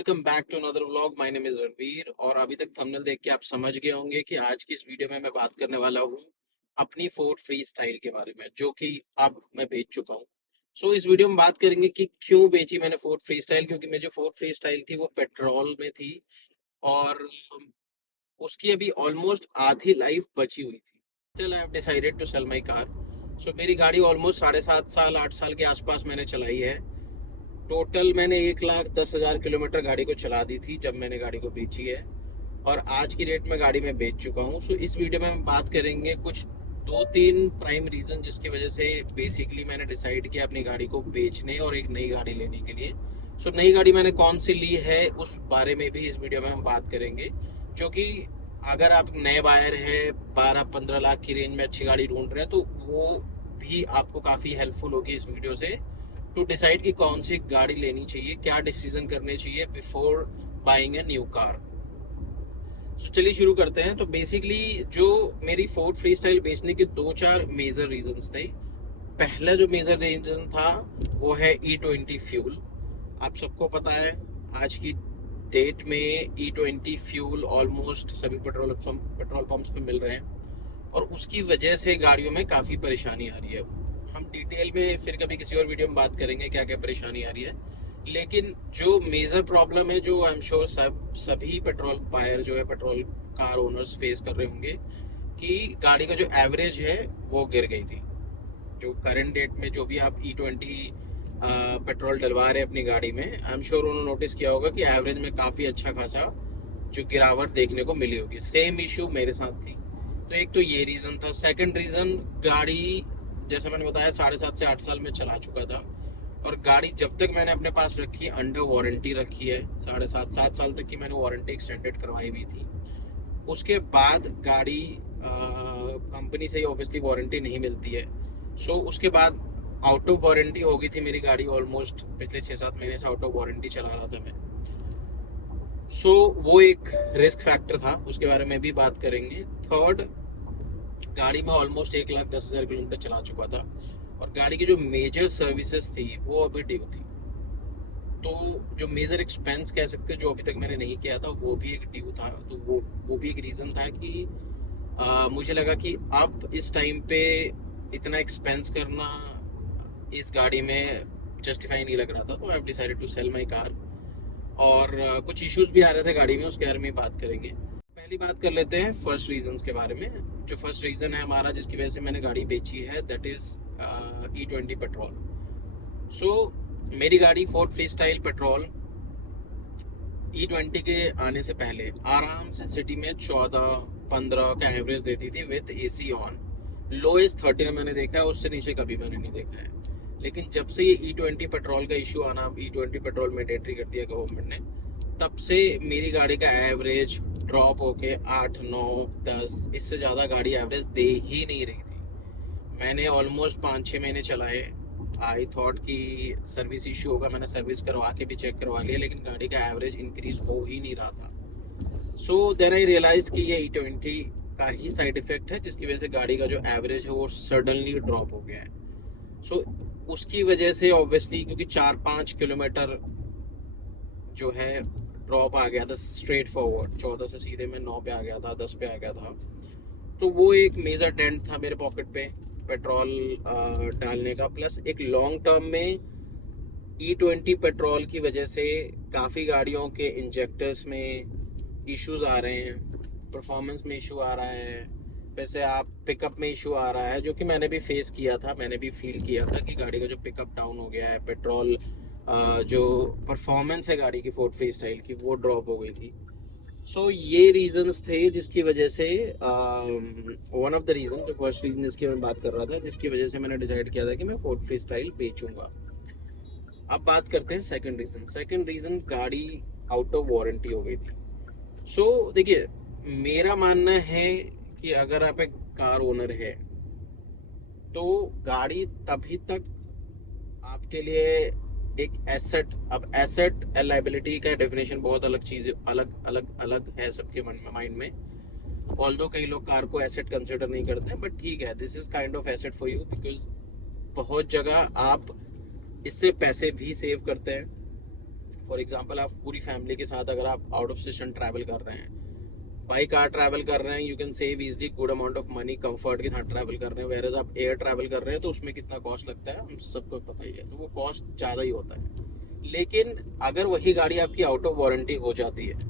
Welcome back to another vlog. My name is Ranveer और अभी तक थंबनेल देख के आप समझ गए होंगे कि आज की इस वीडियो में मैं बात करने वाला हूँ अपनी फोर्ड फ्री स्टाइल के बारे में, जो कि अब मैं बेच चुका हूँ। इस वीडियो में बात करेंगे कि क्यों बेची मैंने फोर्ड फ्री स्टाइल, क्योंकि मेरी जो फोर्ड फ्री स्टाइल थी वो पेट्रोल में थी और उसकी अभी ऑलमोस्ट आधी लाइफ बची हुई थी। Still I have decided to sell my car. मेरी गाड़ी ऑलमोस्ट 7.5 साल 8 साल के आसपास मैंने चलाई है। टोटल मैंने 1,10,000 किलोमीटर गाड़ी को चला दी थी जब मैंने गाड़ी को बेची है, और आज की डेट में गाड़ी में बेच चुका हूँ। इस वीडियो में हम बात करेंगे कुछ 2-3 प्राइम रीजन जिसकी वजह से बेसिकली मैंने डिसाइड किया अपनी गाड़ी को बेचने और एक नई गाड़ी लेने के लिए। नई गाड़ी मैंने कौन सी ली है उस बारे में भी इस वीडियो में हम बात करेंगे, जो कि अगर आप नए बायर हैं 12-15 लाख की रेंज में अच्छी गाड़ी ढूंढ रहे हैं तो वो भी आपको काफ़ी हेल्पफुल होगी इस वीडियो से टू डिसाइड कि कौन सी गाड़ी लेनी चाहिए, क्या डिसीजन करने चाहिए before buying a new car. चलिए शुरू करते हैं। तो बेसिकली जो मेरी फोर्ड फ्री स्टाइल बेचने के 2-4 मेजर रीजंस थे। पहला जो मेजर रीजन था वो है E20 फ्यूल। आप सबको पता है आज की डेट में E20 फ्यूल ऑलमोस्ट सभी पेट्रोल पंप्स पे मिल रहे हैं और उसकी वजह से गाड़ियों में काफ़ी परेशानी आ रही है। हम डिटेल में फिर कभी किसी और वीडियो में बात करेंगे क्या क्या परेशानी आ रही है, लेकिन जो मेजर प्रॉब्लम है जो आई एम श्योर सभी पेट्रोल बायर जो है पेट्रोल कार ओनर्स फेस कर रहे होंगे कि गाड़ी का जो एवरेज है वो गिर गई थी। जो करंट डेट में जो भी आप E20 पेट्रोल डलवा रहे हैं अपनी गाड़ी में, आई एम श्योर उन्होंने नोटिस किया होगा कि एवरेज में काफ़ी अच्छा खासा जो गिरावट देखने को मिली होगी। सेम इशू मेरे साथ थी। तो एक तो ये रीज़न था। सेकंड रीज़न, गाड़ी जैसा मैंने बताया 7.5 से 8 साल में चला चुका था और गाड़ी जब तक मैंने अपने पास रखी अंडर वारंटी रखी है। 7.5 साल तक की मैंने वारंटी एक्सटेंडेड करवाई हुई थी। उसके बाद गाड़ी कंपनी से ही ऑब्वियसली वारंटी नहीं मिलती है। उसके बाद आउट ऑफ वारंटी हो गई थी मेरी गाड़ी। ऑलमोस्ट पिछले 6-7 महीने से आउट ऑफ वारंटी चला रहा था मैं। वो एक रिस्क फैक्टर था, उसके बारे में भी बात करेंगे। थर्ड, गाड़ी में ऑलमोस्ट 1,10,000 किलोमीटर चला चुका था और गाड़ी की जो मेजर सर्विसेज थी वो अभी ड्यू थी। तो जो मेजर एक्सपेंस कह सकते हैं जो अभी तक मैंने नहीं किया था वो भी एक ड्यू था। तो वो भी एक रीज़न था कि मुझे लगा कि अब इस टाइम पे इतना एक्सपेंस करना इस गाड़ी में जस्टिफाई नहीं लग रहा था। तो I have decided to sell my car. और कुछ इश्यूज भी आ रहे थे गाड़ी में, उसके बारे में बात करेंगे। पहली बात कर लेते हैं फर्स्ट रीजंस के बारे में। जो फर्स्ट रीज़न है हमारा जिसकी वजह से मैंने गाड़ी बेची है, दैट इज़ E20 पेट्रोल। मेरी गाड़ी Ford free style petrol E20 के आने से पहले आराम से सिटी में 14-15 का एवरेज देती थी विद AC ऑन। लोएस्ट 30 मैंने देखा है, उससे नीचे कभी मैंने नहीं देखा है। लेकिन जब से ये E20 पेट्रोल का इशू आना, E20 पेट्रोल मैंडेटरी कर दिया गवर्नमेंट ने, तब से मेरी गाड़ी का एवरेज ड्रॉप होके 8-9-10, इससे ज़्यादा गाड़ी एवरेज दे ही नहीं रही थी। मैंने ऑलमोस्ट 5-6 महीने चलाए। आई थॉट कि सर्विस इशू होगा, मैंने सर्विस करवा के भी चेक करवा लिया, लेकिन गाड़ी का एवरेज इंक्रीज हो ही नहीं रहा था। देन आई रियलाइज कि ये E20 का ही साइड इफेक्ट है जिसकी वजह से गाड़ी का जो एवरेज है वो सडनली ड्रॉप हो गया है। उसकी वजह से ऑब्वियसली, क्योंकि 4-5 किलोमीटर जो है ड्रॉप आ गया था स्ट्रेट फॉरवर्ड, 14 से सीधे मैं 9 पे आ गया था, 10 पे आ गया था। तो वो एक मेजर डेंट था मेरे पॉकेट पे पेट्रोल डालने का। प्लस एक लॉन्ग टर्म में E20 पेट्रोल की वजह से काफ़ी गाड़ियों के इंजेक्टर्स में इश्यूज आ रहे हैं, परफॉर्मेंस में इशू आ रहा है, फिर से आप पिकअप में इशू आ रहा है, जो कि मैंने भी फेस किया था। मैंने भी फील किया था कि गाड़ी का जो पिकअप डाउन हो गया है, पेट्रोल जो परफॉर्मेंस है गाड़ी की फोर्ड फ्री स्टाइल की वो ड्रॉप हो गई थी। ये रीजंस थे जिसकी वजह से, वन ऑफ द रीजन, जो फर्स्ट रीजन जिसकी मैं बात कर रहा था, जिसकी वजह से मैंने डिसाइड किया था कि मैं फोर्ड फ्री स्टाइल बेचूंगा। अब बात करते हैं सेकंड रीजन। सेकंड रीजन, गाड़ी आउट ऑफ वारंटी हो गई थी। देखिए, मेरा मानना है कि अगर आप एक कार ओनर है तो गाड़ी तभी तक आपके लिए एक एसेट, अब एसेट एंड लायबिलिटी का डेफिनेशन बहुत अलग चीज, अलग अलग अलग है सबके माइंड में। ऑल्दो कई लोग कार को एसेट कंसिडर नहीं करते हैं, बट ठीक है, this is kind of asset for you because बहुत जगह आप इससे पैसे भी सेव करते हैं। फॉर एग्जांपल आप पूरी फैमिली के साथ अगर आप आउट ऑफ स्टेशन ट्रैवल कर रहे हैं, बाई कार ट्रैवल कर रहे हैं, you can save easily good amount of money, comfort के साथ ट्रैवल कर रहे हैं। वेयर आप एयर ट्रैवल कर रहे हैं तो उसमें कितना कॉस्ट लगता है हम सबको पता ही है, तो वो कॉस्ट ज़्यादा ही होता है। लेकिन अगर वही गाड़ी आपकी आउट ऑफ वारंटी हो जाती है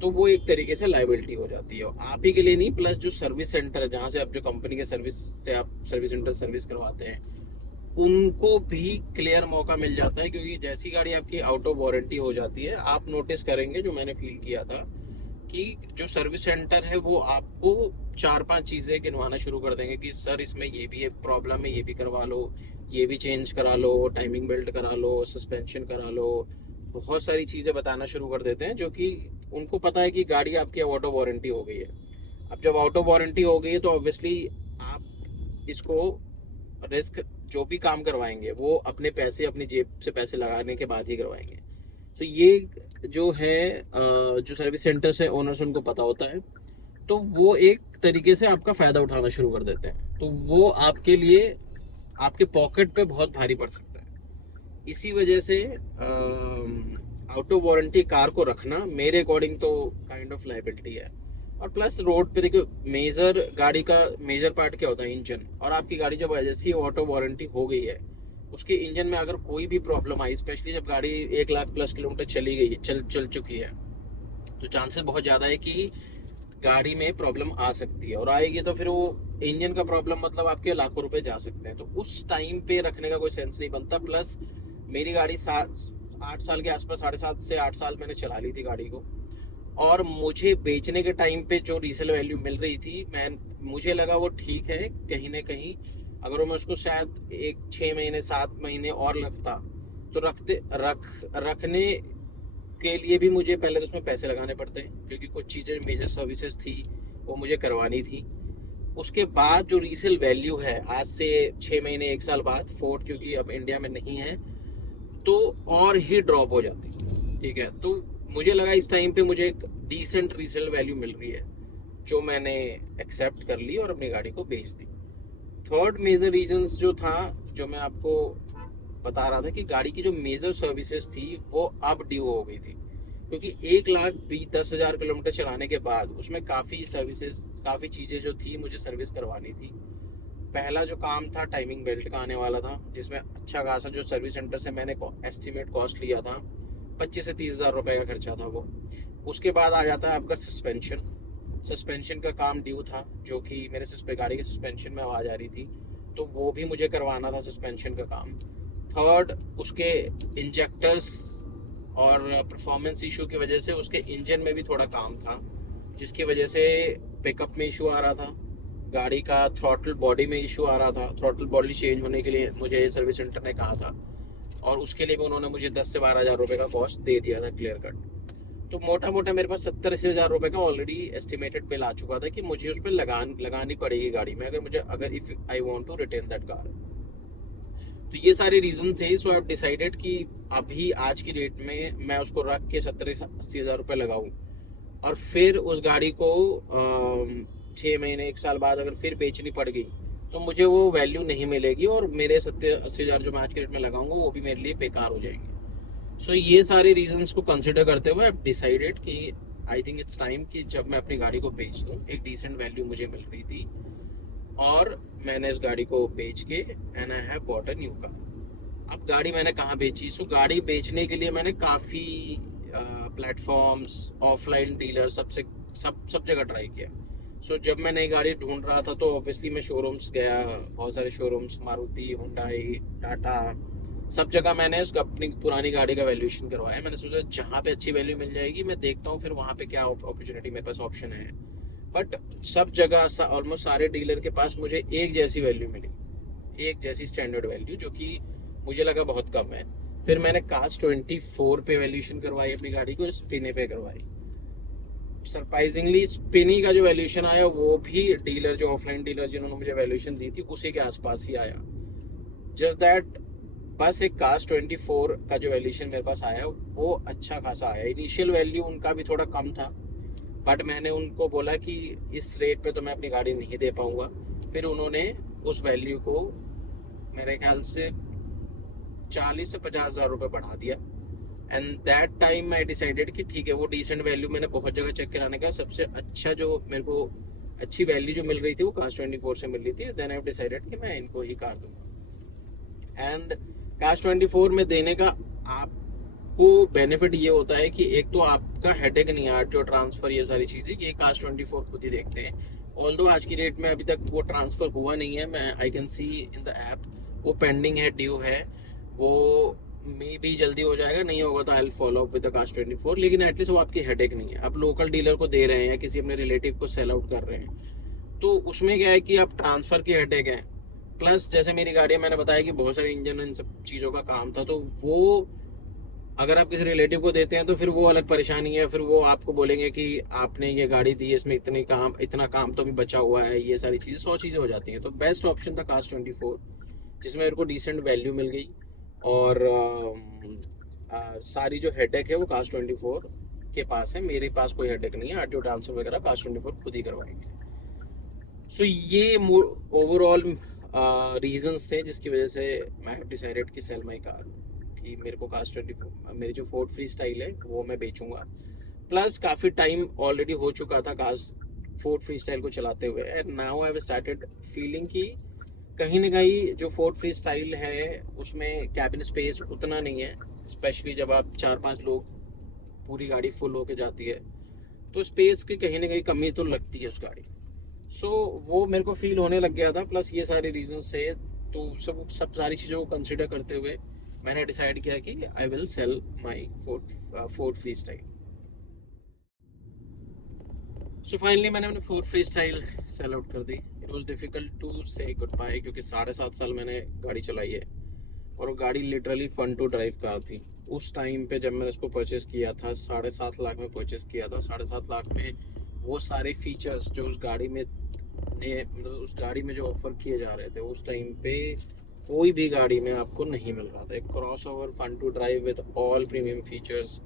तो वो एक तरीके से लाइबिलिटी हो जाती है, आप ही के लिए नहीं, प्लस जो सर्विस सेंटर है जहाँ से आप जो कंपनी के सर्विस से आप सर्विस सेंटर सर्विस करवाते हैं उनको भी क्लियर मौका मिल जाता है। क्योंकि जैसी गाड़ी आपकी आउट ऑफ वारंटी हो जाती है, आप नोटिस करेंगे, जो मैंने फील किया था, कि जो सर्विस सेंटर है वो आपको 4-5 चीजें गिनवाना शुरू कर देंगे कि सर इसमें ये भी एक प्रॉब्लम है, ये भी करवा लो, ये भी चेंज करा लो, टाइमिंग बेल्ट करा लो, सस्पेंशन करा लो। बहुत सारी चीजें बताना शुरू कर देते हैं, जो कि उनको पता है कि गाड़ी आपकी आउट ऑफ वारंटी हो गई है। अब जब आउट ऑफ वारंटी हो गई है तो ऑब्वियसली आप इसको रिस्क, जो भी काम करवाएंगे वो अपने पैसे, अपनी जेब से पैसे लगाने के बाद ही करवाएंगे। तो ये जो है जो सर्विस सेंटर्स है ओनर्स, उनको पता होता है, तो वो एक तरीके से आपका फायदा उठाना शुरू कर देते हैं, तो वो आपके लिए आपके पॉकेट पे बहुत भारी पड़ सकता है। इसी वजह से आउट ऑफ वारंटी कार को रखना मेरे अकॉर्डिंग तो काइंड ऑफ लाइबिलिटी है। और प्लस रोड पे देखो, मेजर गाड़ी का मेजर पार्ट क्या होता है, इंजन। और आपकी गाड़ी जब जैसी आउट ऑफ वारंटी हो गई है, उसके इंजन में अगर कोई भी प्रॉब्लम आई, स्पेशली जब गाड़ी 1 लाख+ किलोमीटर चली गई चल चल चुकी है, तो चांसेस बहुत ज़्यादा है कि गाड़ी में प्रॉब्लम आ सकती है, और आएगी तो फिर वो इंजन का प्रॉब्लम मतलब आपके लाखों रुपए जा सकते हैं। तो उस टाइम पे रखने का कोई सेंस नहीं बनता। प्लस मेरी गाड़ी 7-8 साल के आसपास, 7.5 से 8 साल मैंने चला ली थी गाड़ी को, और मुझे बेचने के टाइम पे जो रीसेल वैल्यू मिल रही थी, मुझे लगा वो ठीक है कहीं ना कहीं। अगर मैं उसको शायद 6 महीने 7 महीने और लगता, तो रखने के लिए भी मुझे पहले तो उसमें पैसे लगाने पड़ते हैं, क्योंकि कुछ चीज़ें मेजर सर्विसेज थी वो मुझे करवानी थी। उसके बाद जो रीसेल वैल्यू है आज से 6 महीने 1 साल बाद, फोर्ड क्योंकि अब इंडिया में नहीं है, तो और ही ड्रॉप हो जाती। ठीक है, तो मुझे लगा इस टाइम पे मुझे एक डिसेंट रीसेल वैल्यू मिल रही है, जो मैंने एक्सेप्ट कर ली और अपनी गाड़ी को बेच दी। थर्ड मेजर रीजंस जो था, जो मैं आपको बता रहा था, कि गाड़ी की जो मेजर सर्विसेज थी वो अब ड्यू हो गई थी। क्योंकि 1,10,000 किलोमीटर चलाने के बाद उसमें काफ़ी सर्विसेज, काफ़ी चीज़ें जो थी मुझे सर्विस करवानी थी। पहला जो काम था टाइमिंग बेल्ट का आने वाला था, जिसमें अच्छा खासा जो सर्विस सेंटर से मैंने एस्टिमेट कॉस्ट लिया था 25 से 30 हज़ार रुपये का खर्चा था वो। उसके बाद आ जाता है आपका सस्पेंशन। सस्पेंशन का काम ड्यू था, जो कि मेरे गाड़ी के सस्पेंशन में आवाज़ आ रही थी, तो वो भी मुझे करवाना था सस्पेंशन का काम। थर्ड, उसके इंजेक्टर्स और परफॉर्मेंस इशू की वजह से उसके इंजन में भी थोड़ा काम था, जिसकी वजह से पिकअप में इशू आ रहा था, गाड़ी का थ्रॉटल बॉडी में इशू आ रहा था। थ्रॉटल बॉडी चेंज होने के लिए मुझे सर्विस सेंटर ने कहा था, और उसके लिए भी उन्होंने मुझे 10 से 12 हज़ार रुपये का कॉस्ट दे दिया था क्लियर कट। तो मोटा मोटा मेरे पास 70-80 हज़ार रुपये का ऑलरेडी एस्टिमेटेड बिल आ चुका था, कि मुझे उस पर लगानी पड़ेगी गाड़ी में, अगर if I want to retain that car. तो ये सारे रीजन थे। सो आई डिसाइडेड कि अभी आज की डेट में मैं उसको रख के 70-80 हज़ार रुपये लगाऊं, और फिर उस गाड़ी को 6 महीने 1 साल बाद अगर फिर बेचनी पड़ गई, तो मुझे वो वैल्यू नहीं मिलेगी, और मेरे 70-80 हज़ार जो मैं आज के डेट में लगाऊंगा वो भी मेरे लिए बेकार हो जाएंगे। सो ये सारे रीजंस को कंसिडर करते हुए आई डिसाइडेड कि आई थिंक इट्स टाइम कि जब मैं अपनी गाड़ी को बेच दूं, एक डिसेंट वैल्यू मुझे मिल रही थी, और मैंने इस गाड़ी को बेच के and I have bought a new car. अब गाड़ी मैंने कहाँ बेची? सो गाड़ी बेचने के लिए मैंने काफ़ी प्लेटफॉर्म्स, ऑफलाइन डीलर, सब जगह ट्राई किया। सो जब मैं नई गाड़ी ढूंढ रहा था तो ऑब्वियसली मैं शोरूम्स गया, बहुत सारे शोरूम्स, मारुति, हुंडई, टाटा, सब जगह मैंने उसका अपनी पुरानी गाड़ी का वैल्यूएशन करवाया। मैंने सोचा जहाँ पे अच्छी वैल्यू मिल जाएगी मैं देखता हूँ फिर वहाँ पे क्या अपॉर्चुनिटी मेरे पास ऑप्शन है। बट सब जगह ऑलमोस्ट सारे डीलर के पास मुझे एक जैसी वैल्यू मिली, एक जैसी स्टैंडर्ड वैल्यू, जो कि मुझे लगा बहुत कम है। फिर मैंने कास 24 पे वैल्यूएशन करवाई अपनी गाड़ी को, स्पिने पे करवाई। सरप्राइजिंगली स्पिनी का जो वैल्यूएशन आया वो भी डीलर, जो ऑफलाइन डीलर जिन्होंने मुझे वैल्यूएशन दी थी, उसी के आसपास ही आया। जस्ट दैट, बस एक कास 24 का जो वैल्यूएशन मेरे पास आया वो अच्छा खासा आया। इनिशियल वैल्यू उनका भी थोड़ा कम था, बट मैंने उनको बोला कि इस रेट पे तो मैं अपनी गाड़ी नहीं दे पाऊंगा। फिर उन्होंने उस वैल्यू को मेरे ख्याल से 40 से 50 हज़ार रुपये बढ़ा दिया, and that time I decided कि ठीक है, वो डिसेंट वैल्यू मैंने बहुत जगह चेक कराने का, सबसे अच्छा जो मेरे को अच्छी वैल्यू जो मिल रही थी वो Cars 24 से मिल रही थी। देन आई डिसाइडेड कि मैं इनको ही कार दूंगा। एंड Cars 24 में देने का आपको बेनिफिट ये होता है कि एक तो आपका हेडेक नहीं है, आरटीओ ट्रांसफर ये सारी चीजें, ये Cars 24 खुद ही देखते हैं। ऑल्दो आज की डेट में अभी तक वो ट्रांसफर हुआ नहीं है, मैं I can see in the app वो पेंडिंग है, ड्यू है, वो मे भी जल्दी हो जाएगा, नहीं होगा तो I will follow up with the Cars 24। लेकिन एटलीस्ट वो आपकी हेडेक नहीं है, आप लोकल डीलर को दे रहे हैं या किसी अपने रिलेटिव को सेल आउट कर रहे हैं, तो उसमें क्या है कि आप ट्रांसफर की हेडेक है। प्लस जैसे मेरी गाड़ी मैंने बताया कि बहुत सारे इंजन इन सब चीज़ों का काम था, तो वो अगर आप किसी रिलेटिव को देते हैं तो फिर वो अलग परेशानी है, फिर वो आपको बोलेंगे कि आपने ये गाड़ी दी है, इसमें इतना काम तो भी बचा हुआ है, ये सारी चीज़ें 100 चीज़ें हो जाती हैं। तो बेस्ट ऑप्शन था Cars 24, जिसमें मेरे को डिसेंट वैल्यू मिल गई, और सारी जो हेडेक है वो Cars 24 के पास है, मेरे पास कोई हेडेक नहीं है, आरटीओ ट्रांसफर वगैरह Cars 24 खुद ही करवाएंगे। सो ये ओवरऑल रीजंस थे जिसकी वजह से मैं डिसाइडेड कि सेल माई कार, कि मेरे को Cars 24 मेरी जो फोर्ड फ्री स्टाइल है वो मैं बेचूंगा। प्लस काफ़ी टाइम ऑलरेडी हो चुका था कार्स फोर्ड फ्री स्टाइल को चलाते हुए, and now I have started feeling कि कहीं ना कहीं जो फोर्ड फ्री स्टाइल है उसमें कैबिन स्पेस उतना नहीं है, स्पेशली जब आप 4-5 लोग, पूरी गाड़ी फुल होके जाती है, तो स्पेस की कहीं ना कहीं कमी तो लगती है उस गाड़ी। वो मेरे को फील होने लग गया था, प्लस ये सारे रीजन से, तो सब सब सारी चीज़ों को कंसिडर करते हुए मैंने डिसाइड किया कि I will sell my Ford free style. So finally मैंने अपने Ford free style sell out कर दी। इट वॉज डिफिकल्ट टू से गुड बाय, क्योंकि 7.5 साल मैंने गाड़ी चलाई है, और वो गाड़ी literally fun to drive car थी। उस टाइम पे जब मैंने उसको परचेस किया था, 7.5 लाख में परचेस किया था, 7.5 लाख में वो सारे फीचर्स जो उस गाड़ी में मतलब उस गाड़ी में जो ऑफर किए जा रहे थे उस टाइम पे कोई भी गाड़ी में आपको नहीं मिल रहा था। एक crossover fun to drive with all premium features,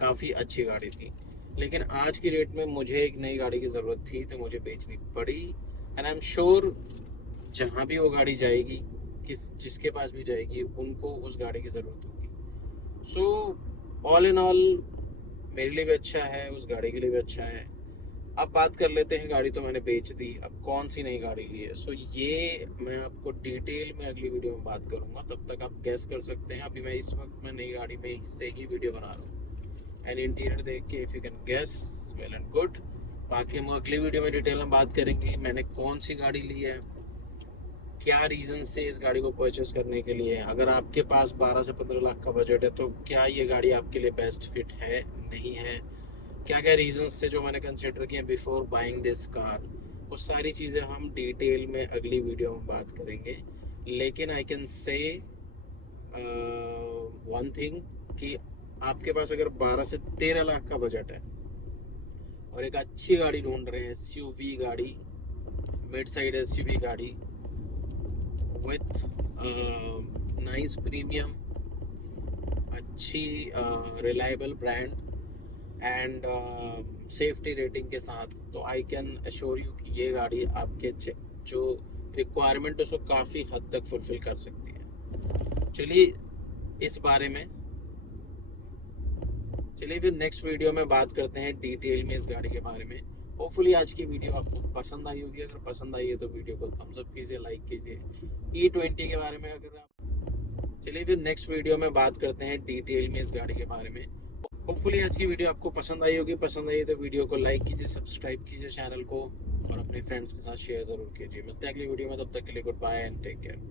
काफ़ी अच्छी गाड़ी थी। लेकिन आज की डेट में मुझे एक नई गाड़ी की ज़रूरत थी, तो मुझे बेचनी पड़ी। एंड आई एम श्योर जहाँ भी वो गाड़ी जाएगी, जिसके पास भी जाएगी, उनको उस गाड़ी की ज़रूरत होगी। सो ऑल इन ऑल मेरे लिए भी अच्छा है, उस गाड़ी के लिए भी अच्छा है। अब बात कर लेते हैं, गाड़ी तो मैंने बेच दी, अब कौन सी नई गाड़ी ली है। सो ये मैं आपको डिटेल में अगली वीडियो में बात करूंगा, तब तक आप गैस कर सकते हैं। अभी मैं इस वक्त मैं नई गाड़ी में से ही वीडियो बना रहा हूँ, एंड इंटीरियर देख के if you can gas, well and good. बाकी हम अगली वीडियो में डिटेल में बात करेंगे मैंने कौन सी गाड़ी ली है, क्या रीज़न से इस गाड़ी को परचेस करने के लिए। अगर आपके पास 12 से 15 लाख का बजट है तो क्या ये गाड़ी आपके लिए बेस्ट फिट है, नहीं है, क्या क्या रीजंस थे जो मैंने कंसिडर किए बिफोर बाइंग दिस कार, वो सारी चीज़ें हम डिटेल में अगली वीडियो में बात करेंगे। लेकिन I can say one thing, कि आपके पास अगर 12 से 13 लाख का बजट है और एक अच्छी गाड़ी ढूंढ रहे हैं, एसयूवी गाड़ी, मिड साइड एसयूवी गाड़ी विथ नाइस प्रीमियम, अच्छी reliable brand and safety rating के साथ, तो आई कैन अश्योर यू कि ये गाड़ी आपके जो रिक्वायरमेंट है उसको काफ़ी हद तक फुलफिल कर सकती है। चलिए इस बारे में, चलिए फिर नेक्स्ट वीडियो में बात करते हैं डिटेल में इस गाड़ी के बारे में। होपफुली आज की वीडियो आपको पसंद आई होगी, अगर पसंद आई है तो वीडियो को थम्स अप कीजिए, लाइक कीजिए। E20 के बारे में अगर आप, चलिए फिर नेक्स्ट वीडियो में बात करते हैं डिटेल में इस गाड़ी के बारे में। होपफुली आज की वीडियो आपको पसंद आई होगी, पसंद आई तो वीडियो को लाइक कीजिए, सब्सक्राइब कीजिए चैनल को, और अपने फ्रेंड्स के साथ शेयर जरूर कीजिए। मिलते हैं अगली वीडियो में, तब तक के लिए goodbye and take care.